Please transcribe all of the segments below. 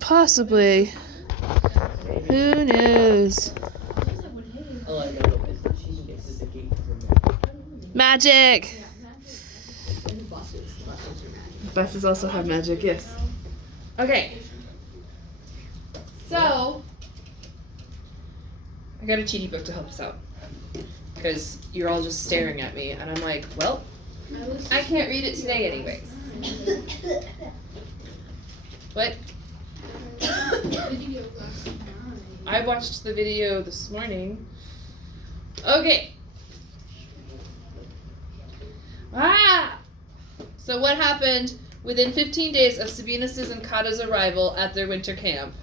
Possibly. Who knows? All I know is that she can get to the gate from Magic! And the buses. Buses also have magic, yes. Okay. So, I got a cheaty book to help us out. Because you're all just staring at me, and I'm like, well, I can't read it today anyways. What? I watched the video this morning. Okay. So what happened within 15 days of Sabinus's and Kata's arrival at their winter camp?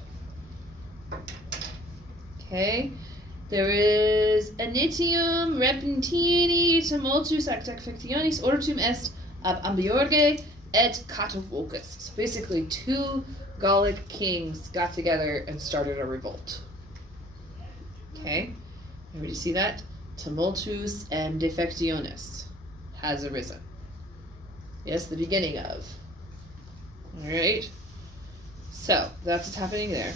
Okay. There is Anitium repentini tumultus ac defectionis ortum est ab Ambiorge et Catavoccus. So basically 2 Gallic kings got together and started a revolt. Okay. Everybody see that? Tumultus and defectionis has arisen. Yes, the beginning of. Alright. So, that's what's happening there.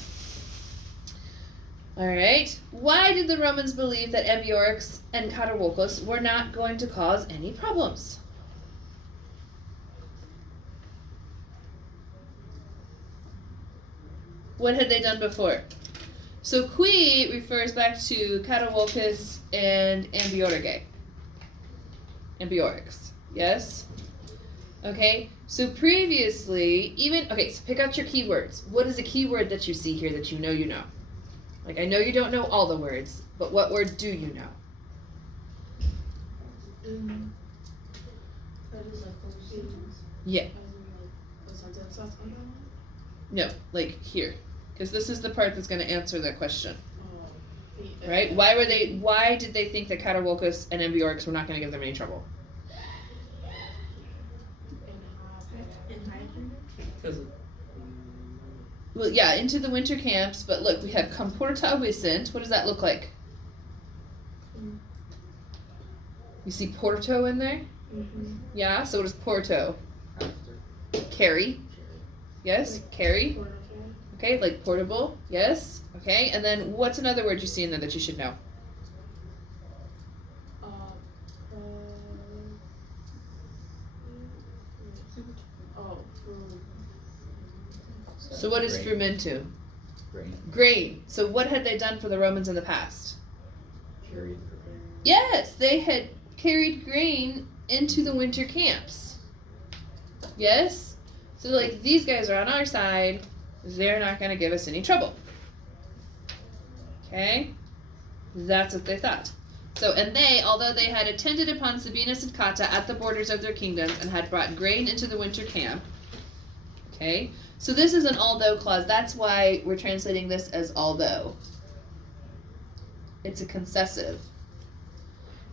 Alright. Why did the Romans believe that Ambiorix and Catavoccus were not going to cause any problems? What had they done before? So qui refers back to Catavoccus and Ambiorix. Ambiorix. Yes? Okay, so previously, so pick out your keywords. What is a keyword that you see here that you know? Like, I know you don't know all the words, but what word do you know? That is like those. Yeah. Like, No, like here. Because this is the part that's going to answer that question. oh, Right? Why did they think that Catavoccus and Ambiorix were not going to give them any trouble? Because of Well, yeah, into the winter camps, but look, we have Comporta Vicent. What does that look like? You see Porto in there? Mm-hmm. Yeah, so what is Porto? after. Carry. Yes, carry. Portable. Okay, like portable. Yes. Okay, and then what's another word you see in there that you should know? Oh, So what is Grain. frumentum? Grain. Grain. So what had they done for the Romans in the past? Carried the grain. Yes, they had carried grain into the winter camps. Yes? So like these guys are on our side, they're not gonna give us any trouble. Okay? That's what they thought. So, and they, although they had attended upon Sabinus and Cata at the borders of their kingdoms and had brought grain into the winter camp. Okay? So this is an although clause. That's why we're translating this as although. It's a concessive.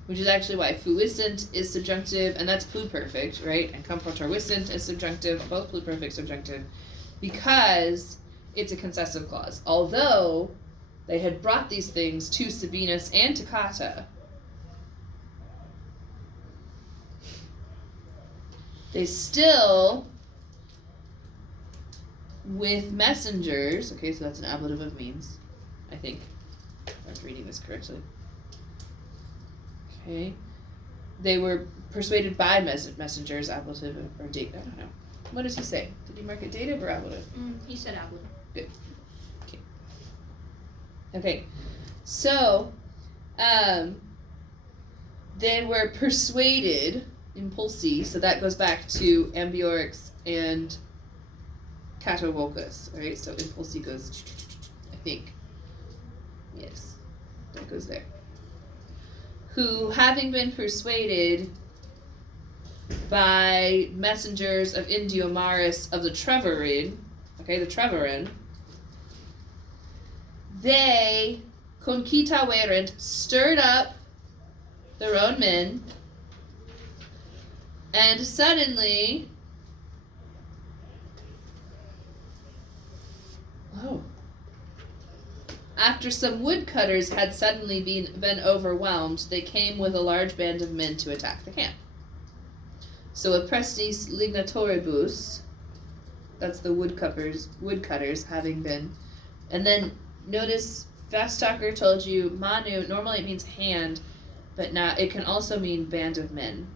Which is actually why fuiscent is subjunctive, and that's pluperfect, right? And comportarwiscent is subjunctive, both pluperfect subjunctive, because it's a concessive clause. Although they had brought these things to Sabinus and to Cata, they still, with messengers, okay, so that's an ablative of means, I think, if I'm reading this correctly. Okay, they were persuaded by messengers, ablative or dative. I don't know. What does he say? Did he mark it dative or ablative? he said ablative. Good. Okay, so they were persuaded, impulsi, so that goes back to Ambiorix and Catavoccus, right? So impulsi goes, I think. Yes, that goes there. Who, having been persuaded by messengers of Indiomaris of the Treverin, okay, the Treverin, they, concitaverent, stirred up their own men, and suddenly, after some woodcutters had suddenly been overwhelmed, they came with a large band of men to attack the camp. So oppressis lignatoribus, that's the woodcutters having been. And then notice Fast-Talker told you manu, normally it means hand, but now it can also mean band of men.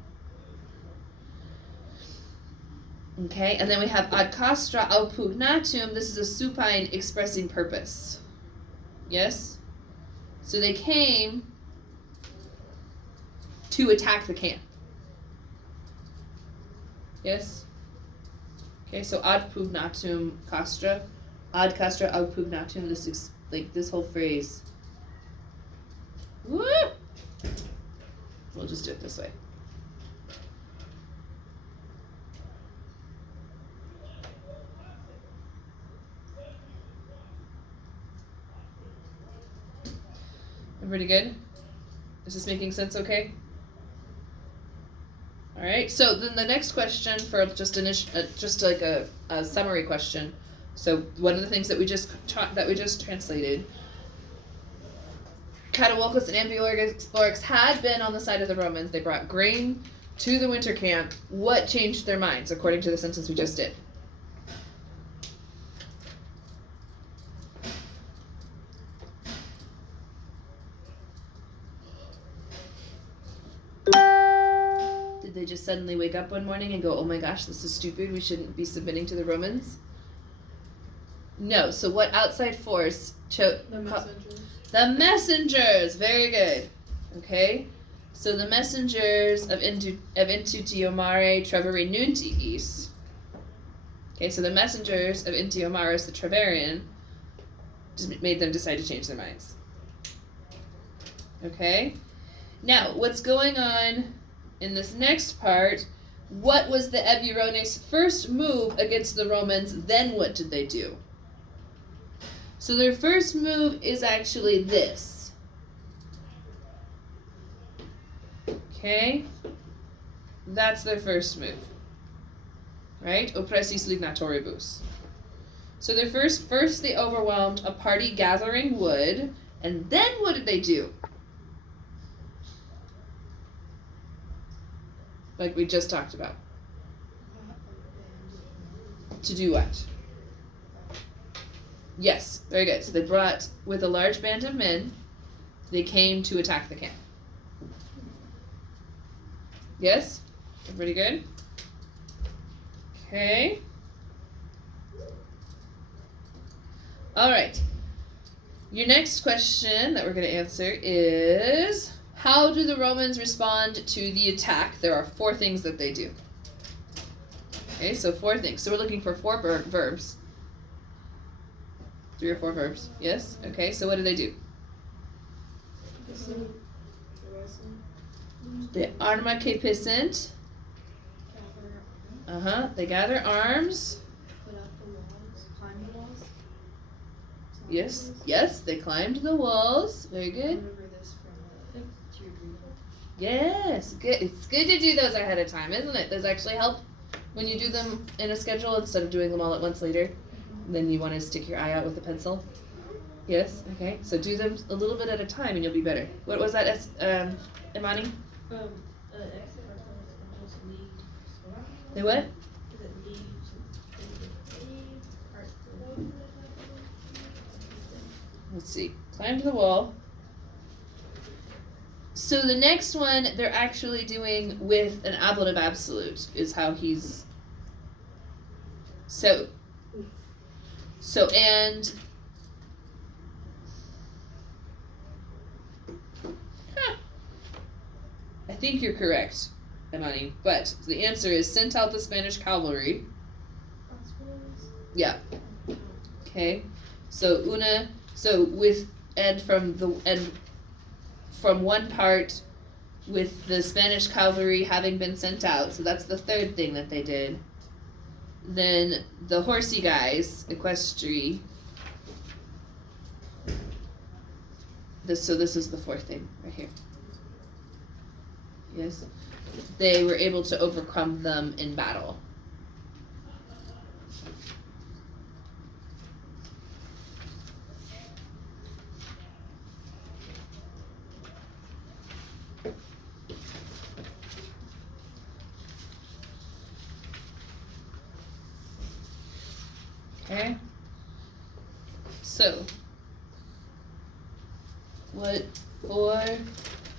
Okay, and then we have ad castra au pugnatum. This is a supine expressing purpose. Yes? So they came to attack the camp. Yes? Okay, so ad pugnatum castra. Ad castra au pugnatum. This is like this whole phrase. Woo! We'll just do it this way. Everybody good? Is this making sense okay? Alright, so then the next question for just like a summary question. So one of the things that we just translated, Catawaulcus and Ambiorix had been on the side of the Romans. They brought grain to the winter camp. What changed their minds according to the sentence we just did? Did they just suddenly wake up one morning and go, oh my gosh, this is stupid, we shouldn't be submitting to the Romans? No, so what outside force The messengers. The messengers, very good. Okay, so the messengers of Intutiomare Treveri Nuntiis. Okay, so the messengers of Intiomarus the Treverian just made them decide to change their minds. Okay, now what's going on in this next part? What was the Eburones' first move against the Romans? Then what did they do? So their first move is actually this. Okay? That's their first move. Right? Oppressis lignatoribus. So their first they overwhelmed a party gathering wood, and then what did they do? Like we just talked about. To do what? Yes, very good. So they brought, with a large band of men, they came to attack the camp. Yes? Everybody good? Okay. Alright. Your next question that we're going to answer is, how do the Romans respond to the attack? There are 4 things that they do. Okay, so 4 things. So we're looking for 4 verbs. 3 or 4 verbs. Yes? Okay, so what do they do? They arma caepissent. They gather arms. Put up the walls. Climb the walls. Yes, yes, they climbed the walls. Very I good. remember this from Tier Yes, good. It's good to do those ahead of time, isn't it? Those actually help when you do them in a schedule instead of doing them all at once later. Then you want to stick your eye out with a pencil. Yes, okay. So do them a little bit at a time and you'll be better. What was that, Imani? They what? Let's see. Climb to the wall. So the next one they're actually doing with an ablative absolute is how he's and I think you're correct, Imani, but the answer is sent out the Spanish cavalry. Yeah. Okay. So from one part with the Spanish cavalry having been sent out, so that's the 3rd thing that they did. Then the horsey guys, equestri. This is the 4th thing right here. Yes. They were able to overcome them in battle. Okay. So, what 4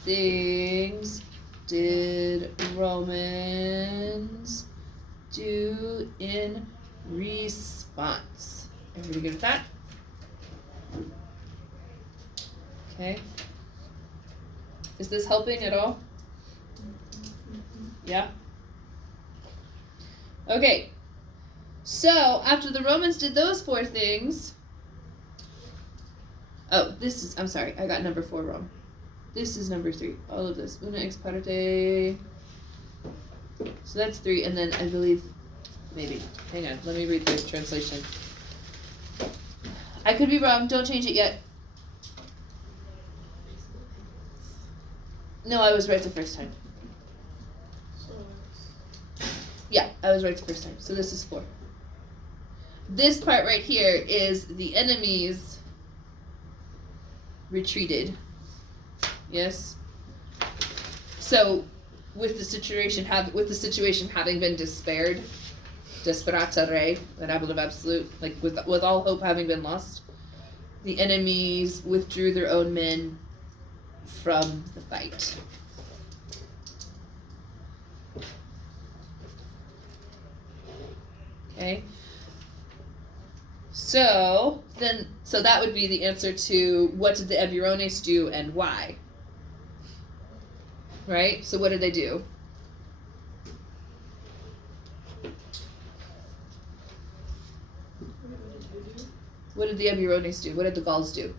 things did Romans do in response? Everybody good with that? Okay. Is this helping at all? Yeah? Okay. So, after the Romans did those 4 things, I'm sorry, I got number 4 wrong. This is number 3. All of this. Una ex parte. So that's 3, and then I believe, maybe. Hang on, let me read the translation. I could be wrong, don't change it yet. No, I was right the first time. So Yeah, I was right the first time. So this is 4. This part right here is the enemies retreated. Yes. So, with the situation having been despaired, desperata re, the rabble of absolute, like with all hope having been lost, the enemies withdrew their own men from the fight. Okay. So that would be the answer to what did the Eburones do and why? Right? So what did they do? What did the Eburones do? What did the Gauls do?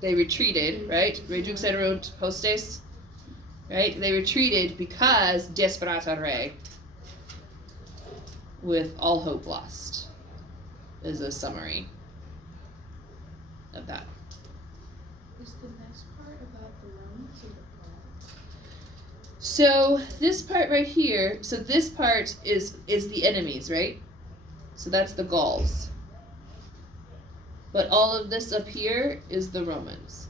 They retreated, right? Reduxerunt hostes. Right? They retreated because desperata re, with all hope lost, is a summary of that. is the next part about the Romans or the Gauls? So this part right here, so this part is the enemies, right? So that's the Gauls. But all of this up here is the Romans.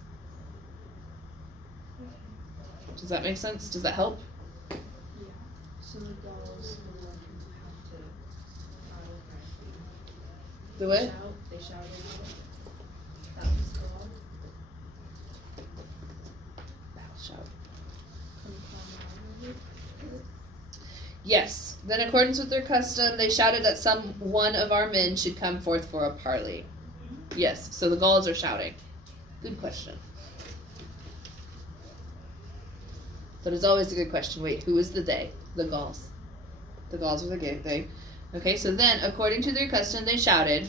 Does that make sense? Does that help? Yeah. So the Gauls were the one who had to The what? They shouted out. That was Gaul. Battle shout. Come climb. Yes. Then, in accordance with their custom, they shouted that some one of our men should come forth for a parley. Yes. So the Gauls are shouting. Good question. That is always a good question. Wait, who is the they? The Gauls. The Gauls are the they. Okay, so then, according to their custom, they shouted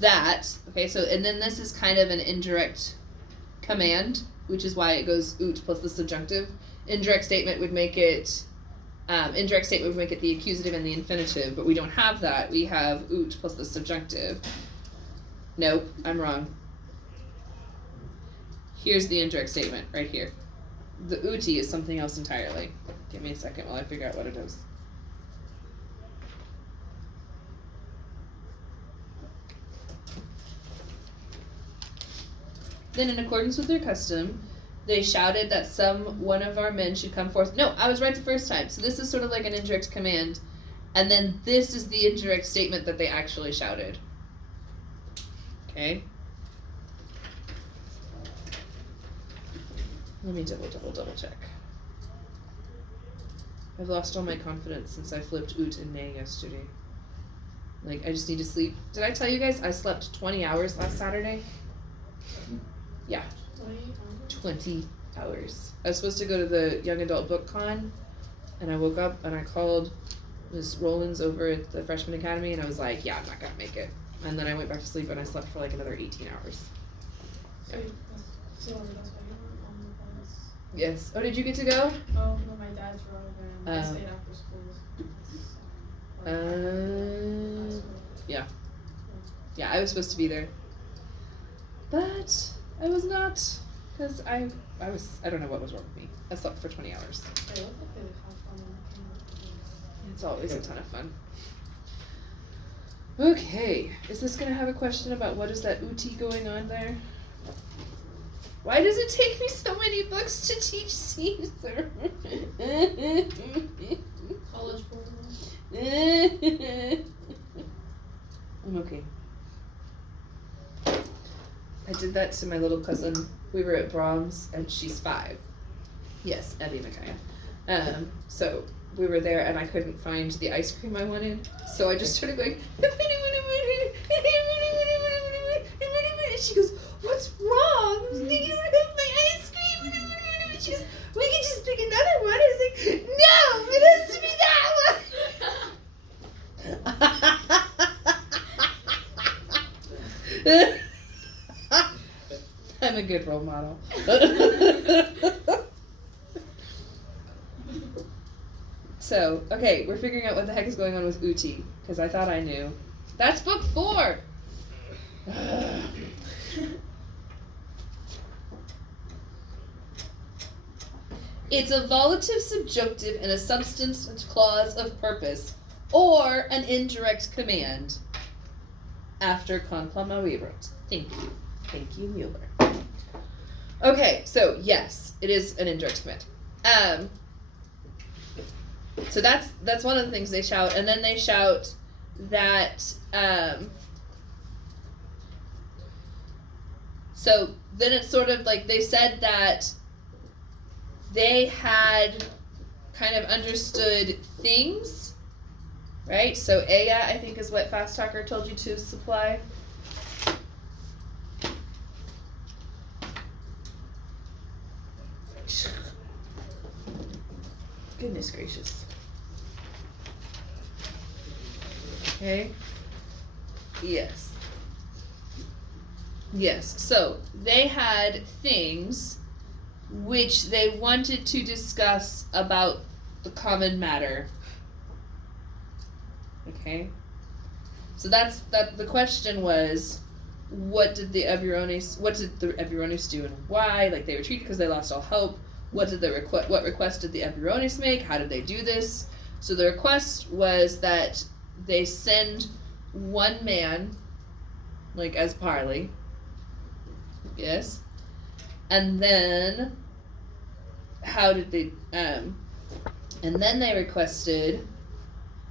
that. Okay, so, and then this is kind of an indirect command, which is why it goes ut plus the subjunctive. Indirect statement would make it the accusative and the infinitive, but we don't have that. We have ut plus the subjunctive. Nope, I'm wrong. Here's the indirect statement right here. The uti is something else entirely. Give me a second while I figure out what it is. Then, in accordance with their custom, they shouted that one of our men should come forth. No, I was right the first time. So this is sort of like an indirect command. And then this is the indirect statement that they actually shouted. Okay? Let me double check. I've lost all my confidence since I flipped ut and ne yesterday. Like, I just need to sleep. Did I tell you guys I slept 20 hours last Saturday? Yeah. 20 hours. I was supposed to go to the Young Adult Book Con, and I woke up and I called Ms. Rollins over at the Freshman Academy, and I was like, yeah, I'm not gonna make it. And then I went back to sleep and I slept for like another 18 hours. So that's why you were on the bus. Yes. Oh, did you get to go? Oh no, my dad's drove and I stayed after school. Yeah. Yeah, I was supposed to be there. But I was not, because I don't know what was wrong with me. I slept for 20 hours. They look like they would have fun when they came out. It's always a ton of fun. Okay, is this gonna have a question about what is that uti going on there? Why does it take me so many books to teach Caesar? College program. I'm okay. I did that to my little cousin. We were at Brahms, and she's 5. Yes, Evie Magaya. So we were there, and I couldn't find the ice cream I wanted, so I just started going. And she goes, "What's wrong? I was thinking you would have my ice cream." And she goes, "We can just pick another one." I was like, "No, it has to be that one." I'm a good role model. So, okay, we're figuring out what the heck is going on with Uti, because I thought I knew. That's book 4! It's a volitive subjunctive in a substance clause of purpose, or an indirect command. After conclamavirant. Thank you. Thank you, Mueller. Okay, so yes, it is an indirect command. So that's one of the things they shout, and then they shout that. So then it's sort of like they said that they had kind of understood things, right? So Aya, I think, is what Fast Talker told you to supply. Goodness gracious. Okay. Yes. Yes. So they had things which they wanted to discuss about the common matter. Okay. So that's the question was, what did the Eburones do and why? Like, they retreated because they lost all hope. What request did the Eburones make? How did they do this? So the request was that they send one man, like, as parley. Yes. And then, how did they, and then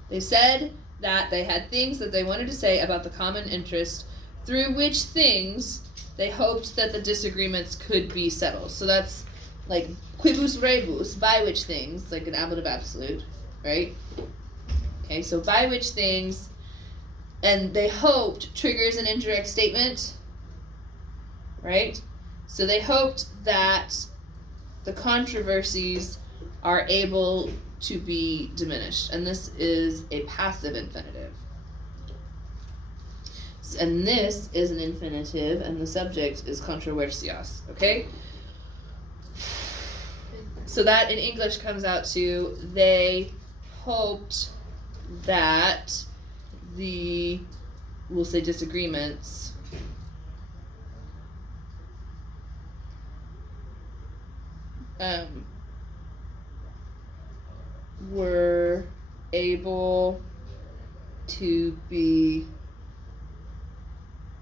they said that they had things that they wanted to say about the common interest, through which things they hoped that the disagreements could be settled. So that's like quibus rebus, by which things, like an ablative absolute, right? Okay, so by which things, and they hoped triggers an indirect statement, right? So they hoped that the controversies are able to be diminished, and this is a passive infinitive. And this is an infinitive, and the subject is controversias, okay? So that in English comes out to, they hoped that we'll say disagreements, were able to be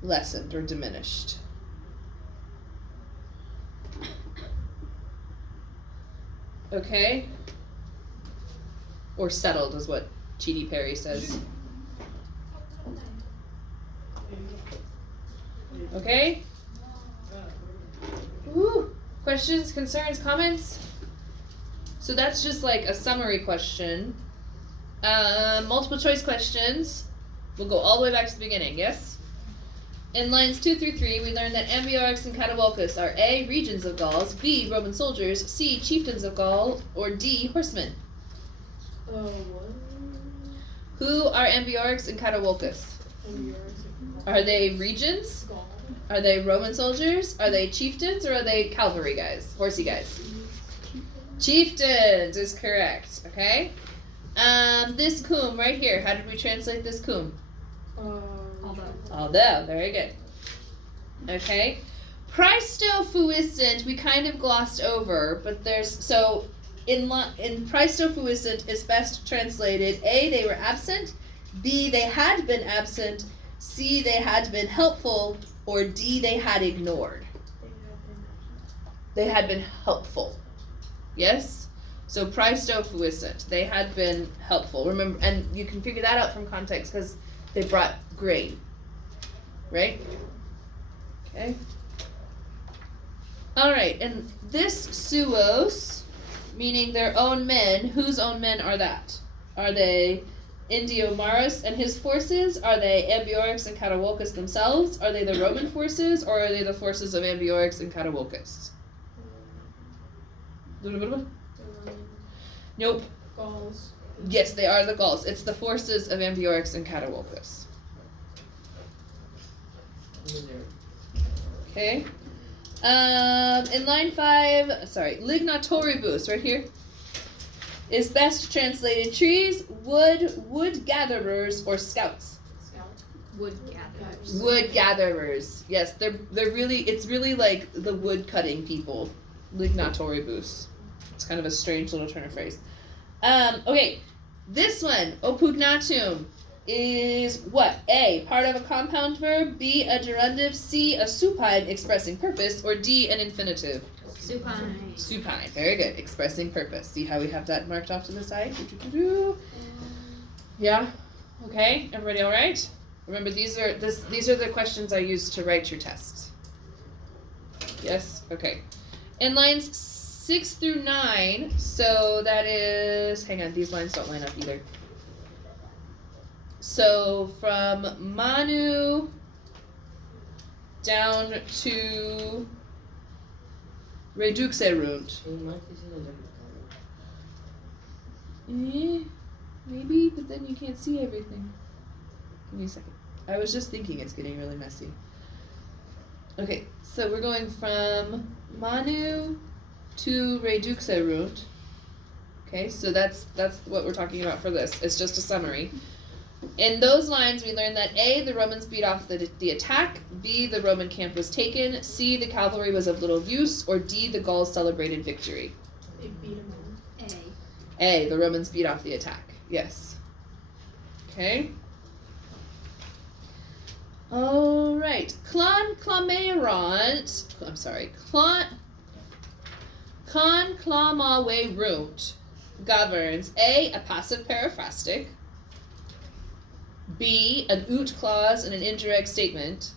lessened or diminished. Okay? Or settled is what Chidi Perry says. Okay? Woo! Questions, concerns, comments? So that's just like a summary question. Multiple choice questions. We'll go all the way back to the beginning, yes? In lines 2 through 3, we learned that Ambiorix and Catawalcus are A, regions of Gauls, B, Roman soldiers, C, chieftains of Gaul, or D, horsemen. What? Who are Ambiorix and Catawalcus? Are they regions? Gaul. Are they Roman soldiers? Are they chieftains, or are they cavalry guys? Horsey guys? Chieftains is correct, okay? This cum right here, how did we translate this cum? Although, very good. Okay. Praestofuiscent, we kind of glossed over, but in praestofuiscent is best translated, A, they were absent, B, they had been absent, C, they had been helpful, or D, they had ignored. They had been helpful. Yes? So preistofuisant, they had been helpful. Remember, and you can figure that out from context because they brought grain, right? Okay. All right, and this suos, meaning their own men. Whose own men are that? Are they Indiomarus and his forces? Are they Ambiorix and Catavolcus themselves? Are they the Roman forces, or are they the forces of Ambiorix and Catavolcus? The Roman Nope. Gauls. Yes, they are the Gauls. It's the forces of Ambiorix and Catavolcus. Okay. In line 5, lignatoribus, right here, is best translated trees, wood gatherers, or scouts. Scout. Wood gatherers. Wood gatherers. Yes, they're really, it's really like the wood cutting people. Lignatoribus. It's kind of a strange little turn of phrase. Okay, this one, opugnatum, is what? A, part of a compound verb, B, a gerundive, C, a supine expressing purpose, or D, an infinitive? Supine. Supine, very good, expressing purpose. See how we have that marked off to the side? Doo-doo-doo-doo. Yeah, okay, everybody all right? Remember, these are the questions I use to write your tests. Yes, okay. In lines 6 through 9, so that is, hang on, these lines don't line up either. So from Manu down to Reduxerunt. Maybe, but then you can't see everything. Give me a second. I was just thinking it's getting really messy. Okay, so we're going from Manu to Reduxerunt. Okay, so that's what we're talking about for this. It's just a summary. In those lines, we learned that A, the Romans beat off the attack, B, the Roman camp was taken, C, the cavalry was of little use, or D, the Gauls celebrated victory. They beat him in. A, the Romans beat off the attack. Yes. Okay. All right. Conclamaverunt governs A, a passive paraphrastic, B, an ut clause and an indirect statement,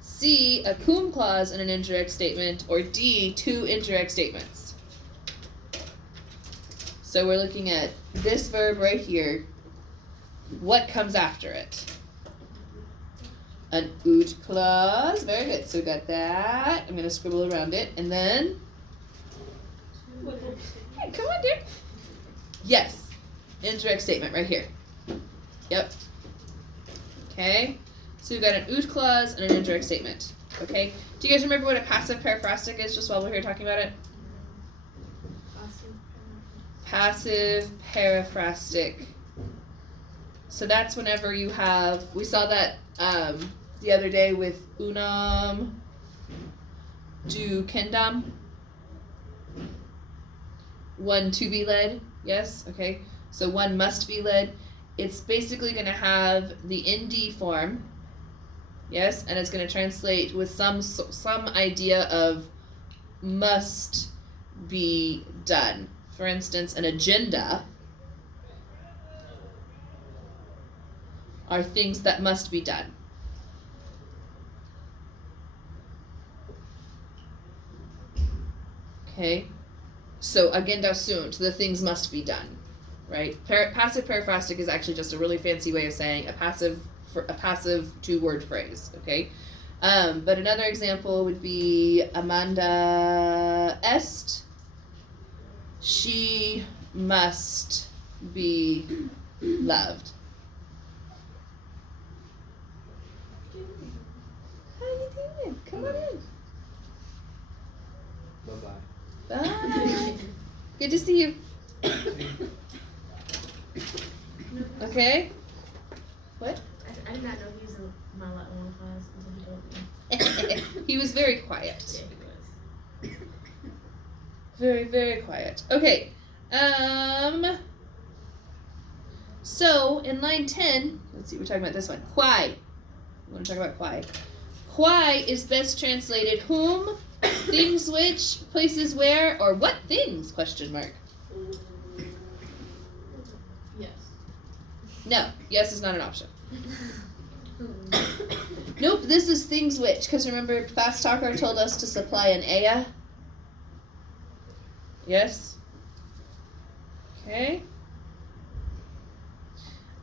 C, a cum clause and an indirect statement, or D, two indirect statements. So we're looking at this verb right here. What comes after it? An ut clause. Very good. So we got that. I'm going to scribble around it. And then, hey, come on, dear. Yes. Indirect statement right here. Yep. Okay. So we've got an ut clause and an indirect statement. Okay. Do you guys remember what a passive paraphrastic is, just while we're here talking about it? Passive paraphrastic. So that's whenever you have, we saw that the other day with unam ducendam. One to be led, yes, okay. So one must be led. It's basically going to have the nd form, yes, and it's going to translate with some idea of must be done. For instance, an agenda are things that must be done. Okay, so agenda sunt, the things must be done, right? Passive paraphrastic is actually just a really fancy way of saying a passive two-word phrase. Okay, but another example would be Amanda est. She must be loved. How are you doing? Come on in. Bye-bye. Bye. Good to see you. Okay. What? I did not know he was in my Latin class until he told me. He was very quiet. Yeah, he was. Very, very quiet. Okay. So in line 10, let's see, we're talking about this one. Why? We want to talk about why. Why is best translated whom, things which, places where, or what things? Question mark. Yes. No, yes is not an option. Nope, this is things which, because remember Fast Talker told us to supply an Aya? Yes? Okay.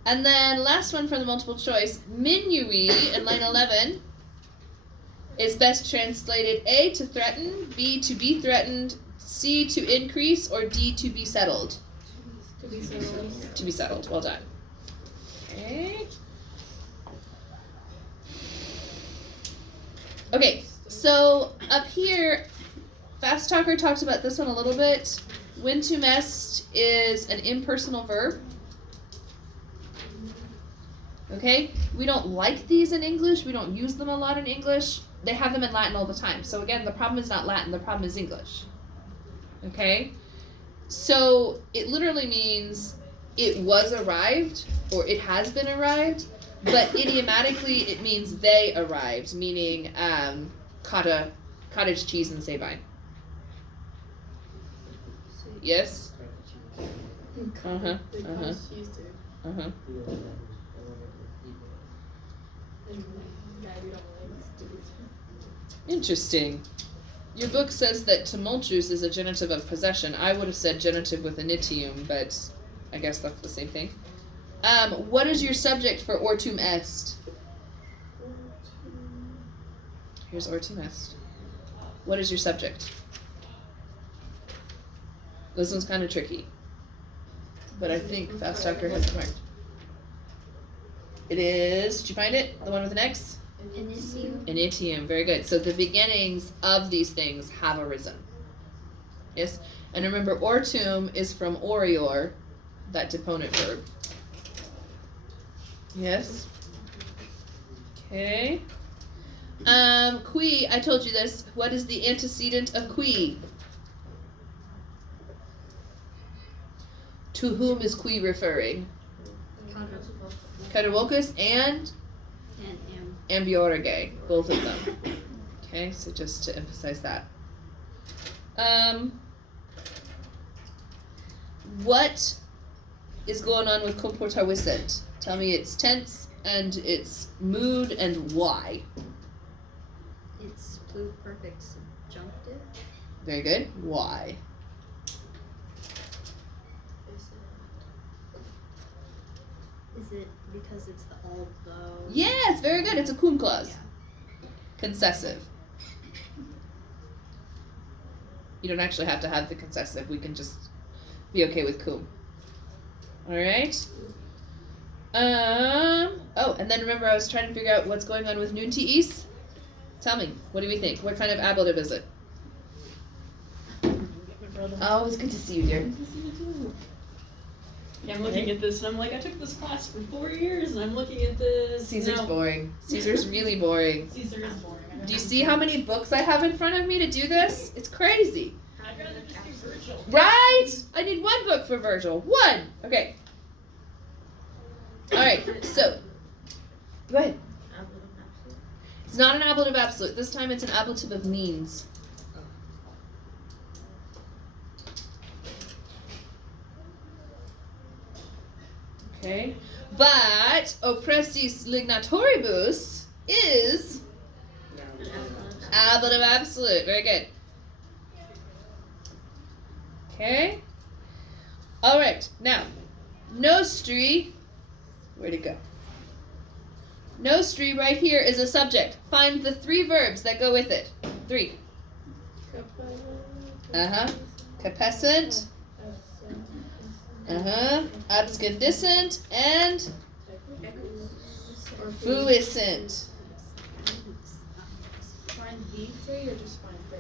And then last one for the multiple choice, Minui in line 11 is best translated A, to threaten, B, to be threatened, C, to increase, or D, to be settled. To be settled. To be settled, well done. Okay. Okay, so up here, Fast Talker talked about this one a little bit. When to mest is an impersonal verb. Okay, we don't like these in English. We don't use them a lot in English. They have them in Latin all the time. So again, the problem is not Latin, the problem is English. Okay, so it literally means it was arrived or it has been arrived, but idiomatically it means they arrived, meaning cottage cheese and Sabine. Yes? Uh-huh, They uh-huh, cause cheese, dude. uh-huh. And guy we don't like, dude. Interesting. Your book says that tumultuous is a genitive of possession. I would have said genitive with initium, but I guess that's the same thing. What is your subject for ortum est? Here's ortum est. What is your subject? This one's kind of tricky, but I think Fast Talker has it marked. It is, did you find it? The one with an X? Initium. Initium, very good. So the beginnings of these things have arisen. Yes? And remember, ortum is from orior, that deponent verb. Yes? Okay. Qui, I told you this. What is the antecedent of qui? To whom is qui referring? Catawolcus and Ambiorige, both of them. Okay, so just to emphasize that. What is going on with comportawisset? Tell me its tense and its mood and why. It's pluperfect subjunctive. Very good. Why? Is it because it's the although? Yes, very good. It's a cum clause. Yeah. Concessive. You don't actually have to have the concessive. We can just be okay with cum. All right. Oh, and then remember, I was trying to figure out what's going on with nuntiis. Tell me, what do we think? What kind of ablative is it? Oh, it's good to see you, dear. Yeah, I'm looking at this and I'm like, I took this class for 4 years and I'm looking at this. Caesar's no. boring. Caesar's really boring. Caesar is boring. I don't Do you know. see how many books I have in front of me to do this? It's crazy. I'd rather just do Virgil. Right? I need one book for Virgil. One. Okay. All right. So, go ahead. It's not an ablative absolute. This time it's an ablative of means. Okay. But oppressis lignatoribus is ablative absolute. Very good. Okay. All right. Now, nostri. Where'd it go? Nostri right here is a subject. Find the 3 verbs that go with it. 3. Uh-huh. Capescent. Uh-huh. Abscondiscent and fuiscent. Find the 3 or just find 3?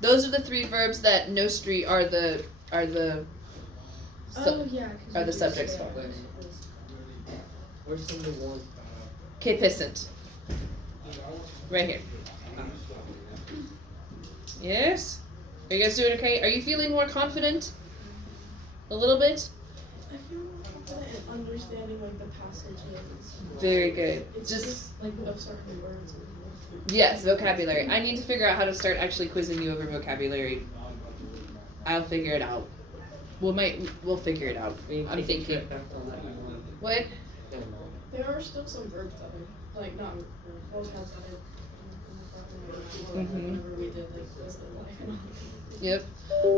Those are the 3 verbs that nostri are the Oh yeah. 'cause are you the just subjects said- for. Where's number 1? Capescent. Right here. Yes? Are you guys doing okay? Are you feeling more confident? A little bit? I feel more confident in understanding like the passages. Very good. It's Just just like certain words. yes, vocabulary. I need to figure out how to start actually quizzing you over vocabulary. I'll figure it out. We'll figure it out. We I'm take a thinking. trip back on that one. What? Never mind. There are still some verbs that are, like, not verbs, those ones that are. Mhm. Whenever we did like this, life and all. Yep.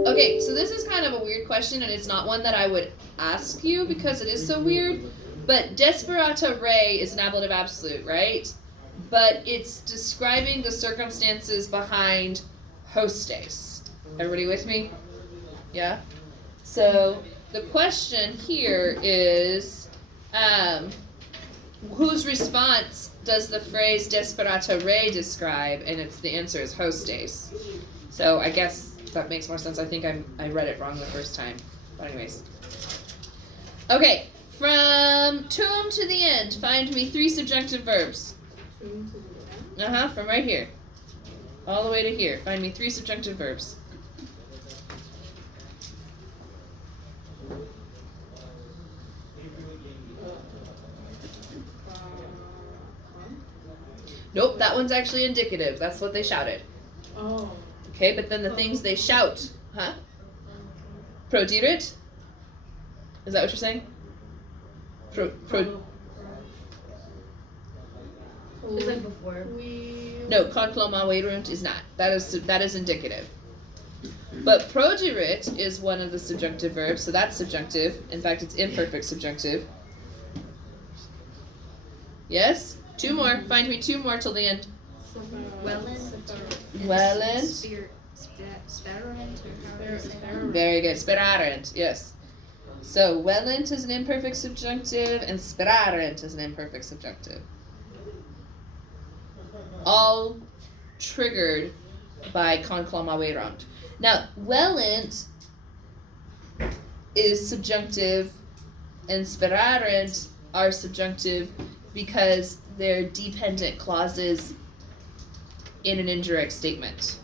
Okay, so this is kind of a weird question, and it's not one that I would ask you because it is so weird. But desperata re is an ablative absolute, right? But it's describing the circumstances behind hostes. Everybody with me? Yeah? So the question here is, whose response does the phrase desperata re describe? And the answer is hostes. So I guess that makes more sense. I think I read it wrong the first time. But anyways. Okay, from tum to the end, find me 3 subjunctive verbs. Tune to the end. From right here. All the way to here. Find me 3 subjunctive verbs. Nope, that one's actually indicative. That's what they shouted. Oh. Okay, but then the things they shout, Prodirit? Is that what you're saying? It's like before. No, conclama verunt is not. That is indicative. But prodirit is one of the subjunctive verbs, so that's subjunctive. In fact, it's imperfect subjunctive. Yes? 2 more. Find me 2 more till the end. Wellent. Sparent, or how do you say that? Very good. Sperarent, yes. So wellent is an imperfect subjunctive, and sperarent is an imperfect subjunctive. All triggered by conclama verunt. Now, wellent is subjunctive, and sperarent are subjunctive because they're dependent clauses in an indirect statement.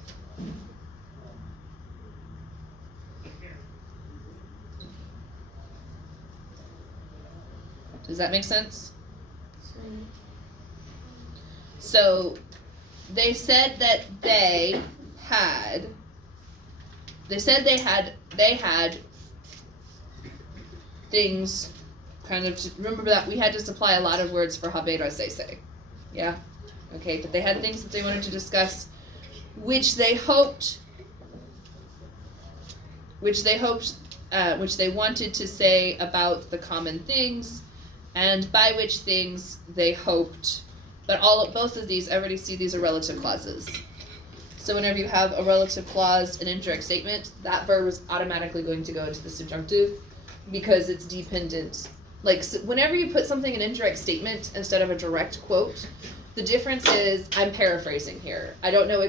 Does that make sense? So they said that they had things kind of remember that we had to supply a lot of words for habera sese. Yeah? Okay, but they had things that they wanted to discuss which they wanted to say about the common things, and by which things they hoped. But both of these, I already see these are relative clauses. So whenever you have a relative clause, an indirect statement, that verb is automatically going to go into the subjunctive because it's dependent. Like, so whenever you put something in indirect statement instead of a direct quote, the difference is, I'm paraphrasing here. I don't know